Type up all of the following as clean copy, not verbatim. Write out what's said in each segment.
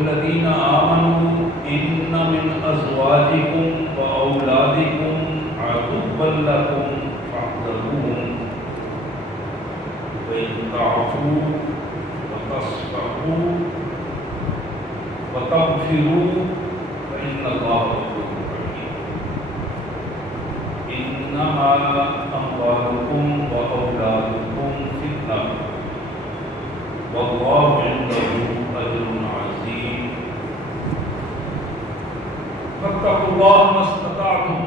الذین آمنوا ان من ازواجکم واولادکم عدوا لکم فاحذروہم وإن تعفوا وتصفحوا وتغفروا فإن الله غفور رحيم إنما أموالكم وأولادكم فتنة والله عنده أجر عظيم فاتقوا الله ما استطعتم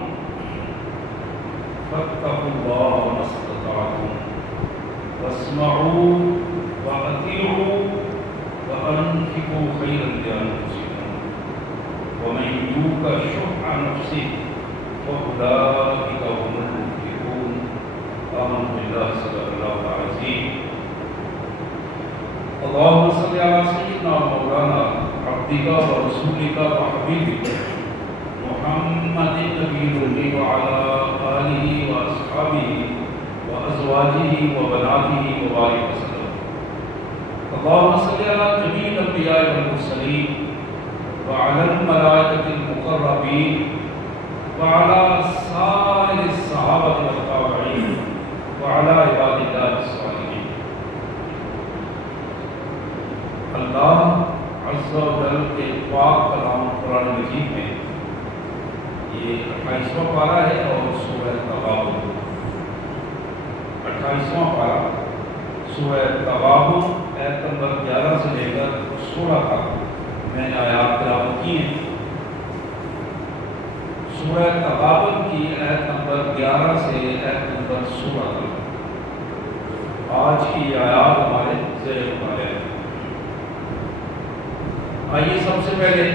واسمعوا وأطيعوا وأنفقوا خيرا لأنفسكم ومن يوق شح نفسه فأولئك هم المفلحون آمنت بالله صدق الله العظيم اللهم صل على سيدنا مولانا عبدك ورسولك وحبيبك محمد النبي الأمي وعلى آله وأصحابه وأزواجه وبناته وبارك وسلم اللهم صل على جميع الأنبياء والمرسلين وعلى الملائكة المقربين وعلى سائر الصحابة والتابعين وعلى عباد الله الصالحين اللہ عز و جل کے پاک کلام قرآن مجید میں یہ 28واں پارہ ہے اور سورہ تغابن 28واں پارہ سورہ تغابن آیت نمبر 11 سے لے کر 16 تک میں نے آیات تلاوت کی ہیں۔ سورہ تغابن کی آیت نمبر 11 سے آیت نمبر 16 تک آج کی آیات ہمارے ذہن پر ہے۔ آئیے سب سے پہلے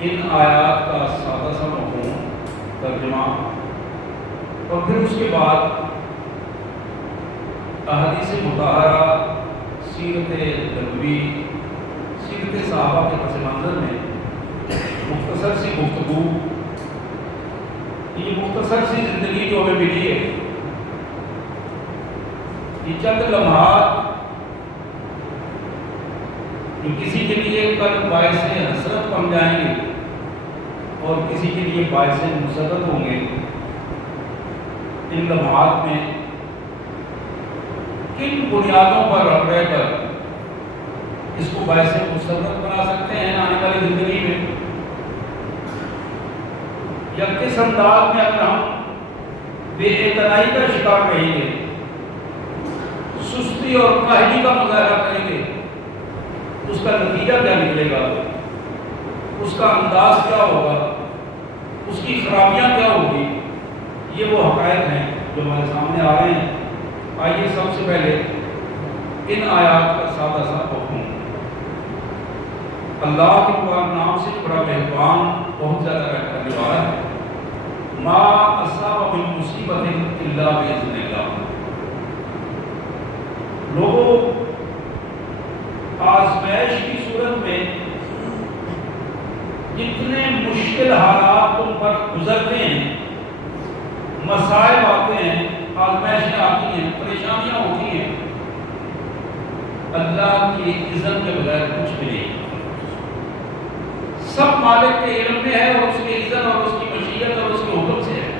ان آیات کا سادہ سا مفہوم ترجمہ اور پھر اس کے بعد احادیث مطہرہ، سیرت نبوی، سیرت صحابہ کے پس منظر میں مختصر سی گفتگو، یہ مختصر سی زندگی جو ہمیں ملی ہے، یہ چند لمحات جو کسی کے لیے کل باعث حسرت بن جائیں گے اور کسی کے لیے باعث مسرت ہوں گے۔ ان لمحات میں کن بنیادوں پر رہ کر اس کو باعث مسرت بنا سکتے ہیں آنے والی زندگی میں، یا کس انداز میں اگر ہم بے اعتنائی کا شکار رہیں گے، سستی اور کاہلی کا مظاہرہ کریں گے، اس کا نتیجہ کیا نکلے گا، اس کا انداز کیا ہوگا، اس کی خرابیاں کیا ہوگی، یہ وہ حقائق ہیں جو ہمارے سامنے آ رہے ہیں۔ آئیے سب سے پہلے ان آیات کا سادہ سا مفہوم۔ اللہ کے پاک نام سے بڑا مہربان، بہت زیادہ رحم کرنے والا ہے۔ ما اصاب من مصیبت الا باذن اللہ۔ لوگوں، آزمائش کی صورت میں جتنے مشکل حالات تم پر گزرتے ہیں، مسائل آتے ہیں، آزمائشیں آتی ہیں، پریشانیاں ہوتی ہیں، اللہ کی اذن کے بغیر کچھ بھی نہیں۔ سب مالک کے علم میں ہے اور اس کی اذن اور اس کی مشیت اور اس کے حکم سے ہے۔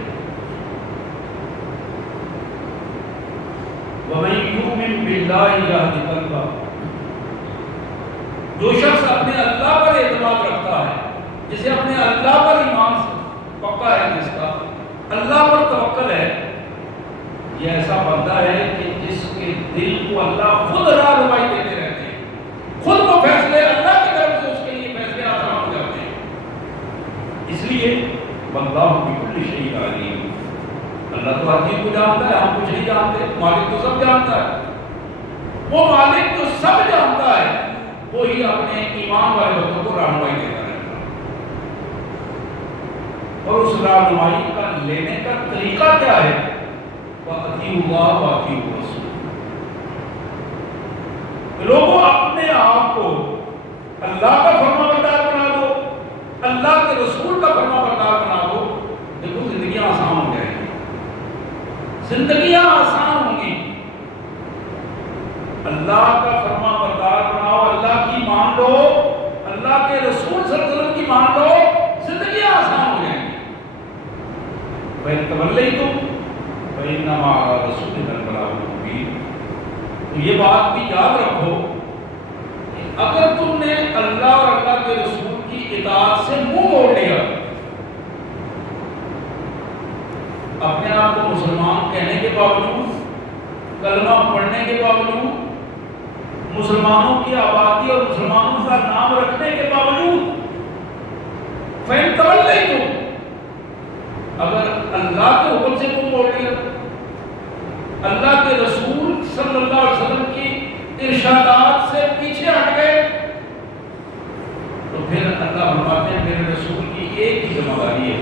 وَمَن يُؤْمِن بِاللَّهِ يَهْدِ قَلْبَهُ۔ جو شخص اپنے اللہ پر اعتماد رکھتا ہے، جسے اپنے اللہ پر ایمان سے پکا ہے، جس کا اللہ پر توکل ہے، یہ ایسا بندہ ہے کہ جس کے دل کو اللہ خود رہنمائی دیتے رہتے ہیں، خود وہ فیصلے اللہ کی طرف سے اس کے لیے فیصلے آسان ہو جاتے ہیں۔ اس لیے واللہ بکل شیء علیم، اللہ تو ہر چیز کو جانتا ہے، ہم کچھ نہیں جانتے، مالک تو سب جانتا ہے۔ وہ مالک جو سب جانتا ہے وہی اپنے ایمان والے بندوں کو رہنمائی دیتا ہے، اور اس رہنمائی کا لینے کا طریقہ کیا ہے؟ وَأَطِیعُوا اللَّهَ وَأَطِیعُوا الرَّسُولَ۔ لوگوں، اپنے آپ کو اللہ کا فرما بردار بنا دو، اللہ کے رسول کا فرما بردار بنا دو، دیکھو زندگیاں آسان ہو جائیں گی، زندگیاں آسان ہوں گی۔ اللہ کا فرما بردار بناؤ، اللہ کی مان لو، اللہ کے رسول صلی اللہ علیہ وسلم کی مان لو، زندگیاں آسان ہو جائیں گی۔ فَإِن تَوَلَّيْتُمْ فَإِنَّمَا عَلَىٰ رَسُولِنَا الْبَلَاغُ الْمُبِينُ۔ تو یہ بات بھی یاد رکھو کہ اگر تم نے اللہ اور اللہ کے رسول کی اطاعت سے منہ موڑ لیا، اپنے آپ کو مسلمان کہنے کے باوجود، کلمہ پڑھنے کے باوجود، مسلمانوں کی آبادی اور مسلمانوں کا نام رکھنے کے باوجود، فَإِن تَوَلَّيْتُمْ، اگر اللہ کے حکم سے منہ موڑ لیا، اللہ کے رسول صلی اللہ علیہ وسلم کی ارشادات سے پیچھے ہٹ گئے، تو پھر اللہ فرماتے ہیں میرے رسول کی ایک ہی ذمہ داری ہے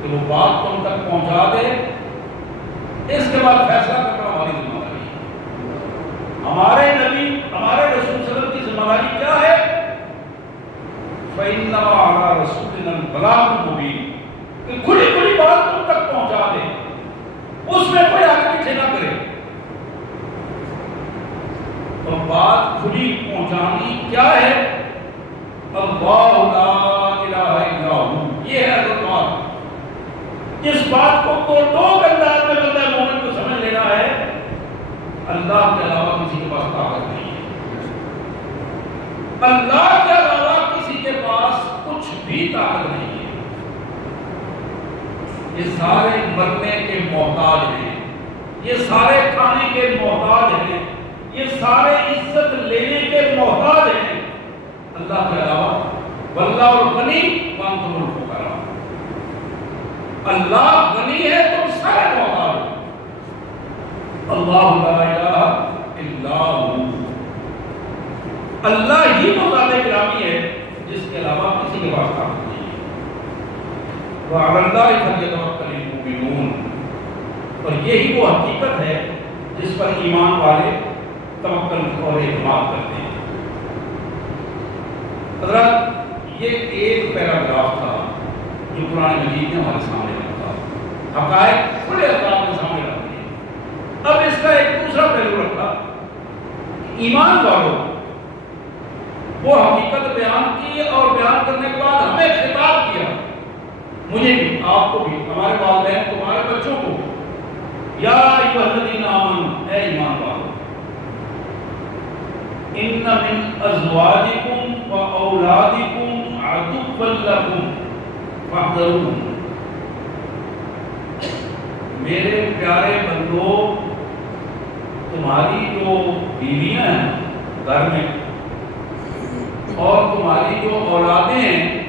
کہ وہ بات تم تک پہنچا دے، اس کے بعد فیصلہ کرنا ہماری ذمہ داری ہے۔ ہمارے نبی، ہمارے رسول صلی اللہ علیہ وسلم کی ذمہ داری کیا ہے؟ فَإِنَّمَا عَلَىٰ رَسُولِنَا الْبَلَاغُ الْمُبِينُ، کہ کھلی کھلی بات تم تک پہنچا دے، اس میں کوئی آگے پیچھے نہ کرے۔ تو بات کھلی پہنچانی کیا ہے؟ اللہ لا الہ الا ہو، یہ ہے اصل بات۔ اس بات کو دو انداز میں بندہ مومن کو سمجھ لینا ہے، اللہ کے علاوہ کسی کے پاس طاقت نہیں ہے، اللہ کے علاوہ کسی کے پاس کچھ بھی طاقت نہیں ہے۔ یہ سارے مرنے کے محتاج ہیں، یہ سارے کھانے کے محتاج ہیں، یہ سارے عزت لینے کے محتاج ہیں اللہ کے علاوہ۔ واللہ الغنی وانتم الفقراء، اللہ غنی ہے، تم سارے محتاج ہو۔ اللہ لا الہ الا ہو، اللہ ہی وہ ذات گرامی ہے جس کے علاوہ کسی کے پاس طاقت نہیں ہے۔ وعلی اللہ فلیتوکل المؤمنون، اور یہی وہ حقیقت ہے جس پر ایمان والے توکل اور اعتماد کرتے ہیں۔ حضرات، یہ ایک پیراگراف تھا جو قرآن مجید نے ہمارے سامنے رکھا، حقائق کھلے الفاظ میں سامنے رکھ دیے۔ اب اس کا ایک دوسرا پہلو رکھا، ایمان والوں وہ حقیقت بیان کی، اور بیان کرنے کے بعد ہمیں خطاب کیا، مجھے بھی، آپ کو بھی، ہمارے والدین کو، ہمارے بچوں کو، یا ایھا الذین آمنوا، اے ایمان والو، ان من ازواجکم و اولادکم عدوا لکم فاحذروہم، میرے پیارے بندو، تمہاری جو بیویاں ہیں گھر میں اور تمہاری جو اولادیں ہیں،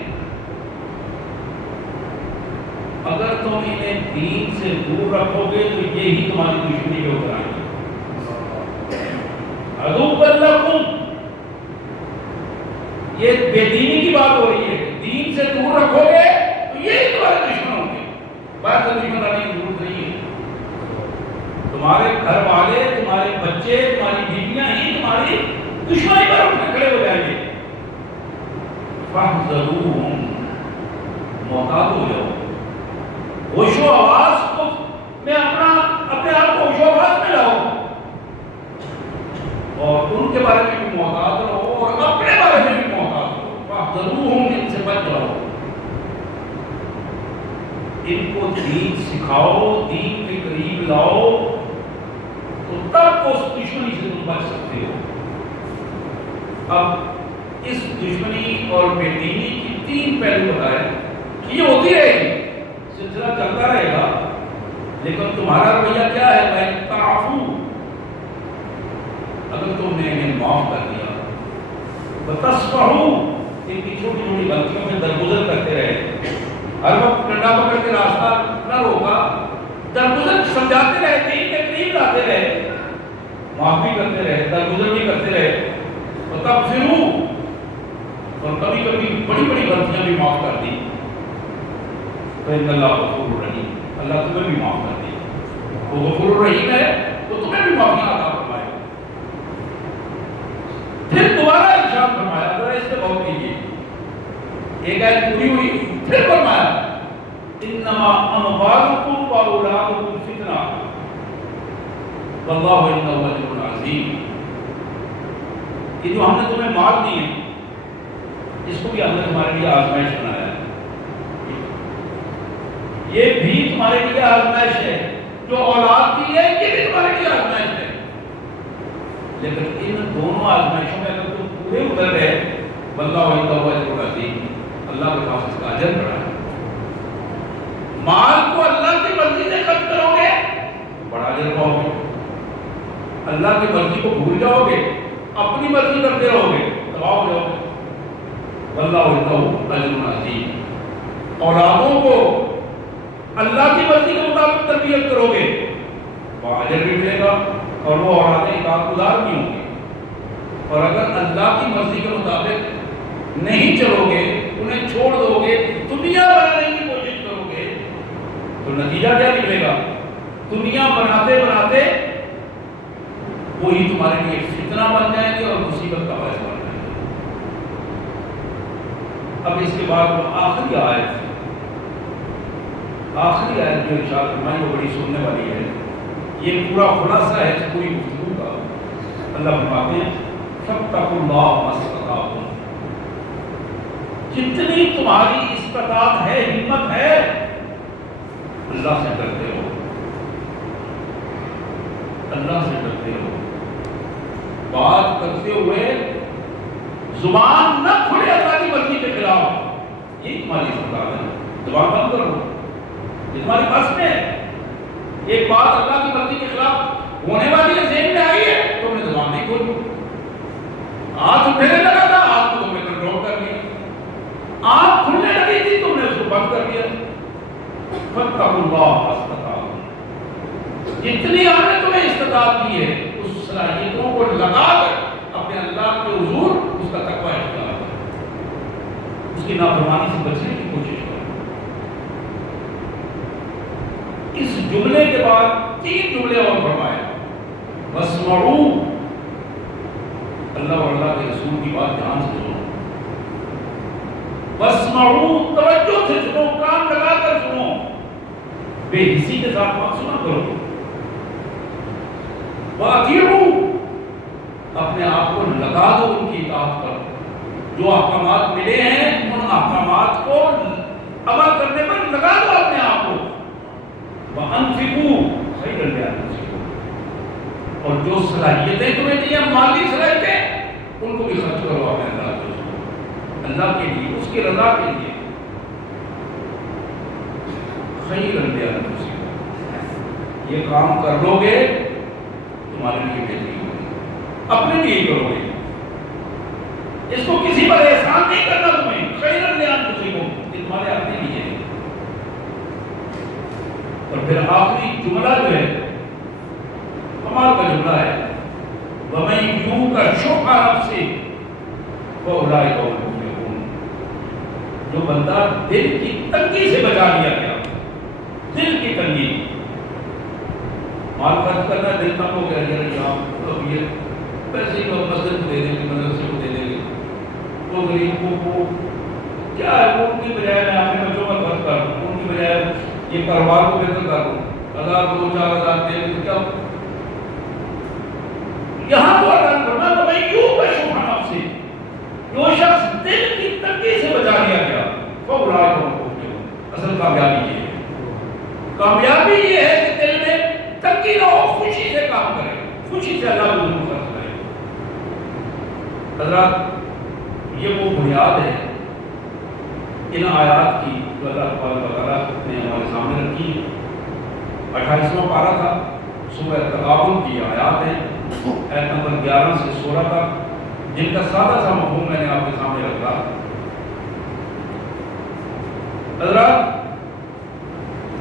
اگر تم انہیں دین سے دور رکھو گے تو یہی تمہاری دشمنی کے اوپر آئیں گے۔ عدو لکم، یہ بے دینی کی بات ہو رہی ہے، دین سے دور رکھو گے تو یہی تمہارے دشمن ہوں گے۔ باہر سے دشمن آنے کی ضرورت نہیں ہے، تمہارے گھر والے، تمہارے بچے، تمہاری بیویاں ہی تمہاری دشمنی پر اٹھ کے کھڑے ہو جائیں گے۔ فاحذروہم، محتاط ہو جاؤ، ہوش و آواز کو میں اپنے آپ کو ہوش و آواز میں لاؤ، اور ان کے بارے میں بھی محتاط رہو اور اپنے بارے میں بھی محتاط رہو۔ فاحذروہم، ان سے بچ جاؤ، ان کو دین سکھاؤ، دین کے قریب لاؤ، تو تب اس دشمنی سے تم بچ سکتے ہو۔ اب اس دشمنی اور بے دینی کی تین پہلو بتائے کہ یہ ہوتی رہے گی، سلسلہ چلتا رہے گا، لیکن تمہارا رویہ کیا ہے؟ میں تعفو، اگر تم نے انہیں معاف کر دیا، وتصفحوا، ان کی چھوٹی چھوٹی غلطیوں سے درگزر کرتے رہے، ہر وقت ڈنڈا پکڑ کے راستہ نہ روکا، درگزر سمجھاتے رہے، دین کے قریب لاتے رہے، معافی کرتے رہے، درگزر بھی کرتے رہے، وتغفروا، اور کبھی کبھی بڑی بڑی غلطیاں بھی معاف کر دی، فإن اللہ غفور رحیم، اللہ تمہیں بھی معاف کر دے، وہ غفور رحیم ہے، تو تمہیں بھی معافی عطا فرمائے۔ پھر دوبارہ ارشاد فرمایا، ذرا اس پہ غور کیجیے، ایک آیت پوری ہوئی، پھر فرمایا انما اموالکم و اولادکم فتنہ واللہ عنہ اجر عظیم، یہ جو ہم نے تمہیں مال دیے، اس کو بھی ہم نے تمہارے لیے آزمائش بنایا ہے، یہ بھی تمہارے لیے آزمائش ہے، جو اولاد دی ہے یہ بھی تمہارے لیے آزمائش ہے۔ لیکن ان دونوں آزمائشوں میں اگر تم پورے اتر گئے، واللہ عنده اجر عظیم، اللہ کے پاس اس کا اجر بڑا ہے۔ مال کو اللہ کی مرضی سے خرچ کرو گے بڑا اجر پاؤ گے، اللہ کی مرضی کو بھول جاؤ گے، اپنی مرضی کرتے رہو گے، تباہ ہو جاؤ گے۔ واللہ عنده اجر عظیم، اولادوں کو اللہ کی مرضی کے مطابق تربیت کرو گے، وہاں اجر بھی ملے گا اور وہ اولادیں اطاعت گزار بھی ہوں گی۔ اور اگر اللہ کی مرضی کے مطابق نہیں چلو گے، انہیں چھوڑ دو گے، دنیا بنانے کی کوشش کرو گے، تو نتیجہ کیا نکلے گا؟ دنیا بناتے بناتے وہی تمہارے لیے فتنہ بن جائیں گے اور مصیبت کا باعث بن جائیں گے۔ اب اس کے بعد وہ آخری آیت جو ارشاد فرمائی وہ بڑی سننے والی ہے، یہ پورا خلاصہ ہے اس پوری گفتگو کا۔ اللہ فرماتے ہیں فاتقوا اللہ ما استطعتم، جتنی تمہاری استطاعت ہے، ہمت ہے، اللہ سے ڈرتے ہو، اللہ سے ڈرتے ہو۔ بات کرتے ہوئے زبان نہ کھلے اللہ کی مرضی کے خلاف، یہ تمہاری استطاعت ہے، زبان بند کرو، یہ تمہاری بس میں ہے۔ ایک بات اللہ کی مرضی کے خلاف ہونے والی ہے، ذہن میں آئی ہے، تم نے زبان نہیں کھولی، آنکھ اٹھنے لگا تھا، آنکھ کو تم نے کنٹرول کر لیا، آنکھ کھلنے لگی تھی، تم نے اس کو بند کر دیا۔ فاتقوا اللہ ما استطعتم، جتنی ہم نے تمہیں استطاعت دی ہے اس صلاحیتوں کو لگا کر اپنے اللہ کے حضور اس کا تقوی اختیار کرو، اس کی نافرمانی سے بچنے کی کوشش کرو۔ اس جملے کے بعد 3 جملے اور فرمائے، واسمعوا، اللہ اور اللہ کے رسول کی بات دھیان سے سنو، واسمعوا، توجہ سے سنو، کان لگا کر سنو، بے حسی کے ساتھ بات سنا کرو، واطیعوا، اپنے آپ کو لگا دو ان کی اطاعت پر، جو احکامات ملے ہیں ان احکامات کو عمل کرنے پر لگا دو اپنے آپ کو، وانفقوا خیرا لانفسکم، اور جو صلاحیتیں تمہیں دی ہیں، مالی صلاحیتیں، ان کو بھی خرچ کرو اپنے اللہ کے لیے، اس کی رضا کے لیے، خیرا لانفسکم، یہ کام کر لو گے تمہارے لیے بہتری ہوگی، اپنے لیے کرو گے، اس کو کسی پر احسان نہیں کرنا تمہیں، خیرا لانفسکم، یہ تمہارے اپنے لیے ہے۔ اور پھر آخری جملہ جو ہے کمال کا جملہ ہے، وَمَن يُوقَ شُحَّ نَفْسِهِ فَأُولَٰئِكَ هُمُ الْمُفْلِحُونَ، جو بندہ دل کی تنگی سے بچا لیا گیا، دل کی تنگی، مال خرچ کرنا دل تنگ ہو گیا، یہ پیسے ہی مسجد کو دے دیں گے، مدرسے کو دے دیں گے، تو غریبوں کو کیا ہے، وہ ان کی بجائے میں اپنے بچوں پر خرچ کر دوں، ان کی بجائے یہ کاروبار کو بہتر کر دوں، 1000 2-4 دے دیں، کیا یہاں تو اللہ فرما تو میں یوں بشوہ نفسی، جو شخص دل کی تنگی سے بچا لیا گیا، فَأُولَٰئِكَ هُمُ الْمُفْلِحُونَ، اصل کامیابی یہ ہے، کامیابی یہ ہے کہ دل میں تنگی نہ ہو، خوشی سے کام کرے، خوشی سے اللہ کو خرچ کرے۔ حضرات یہ وہ بنیاد ہے ان آیات کی جو اللہ تعالیٰ نے ہمارے سامنے رکھی ہے۔ 28واں پارہ تھا، سورہ تغابن کی آیات ہیں، آیت نمبر 11 سے 16 تک، جن کا سادہ سا مفہوم میں نے آپ کے سامنے رکھا۔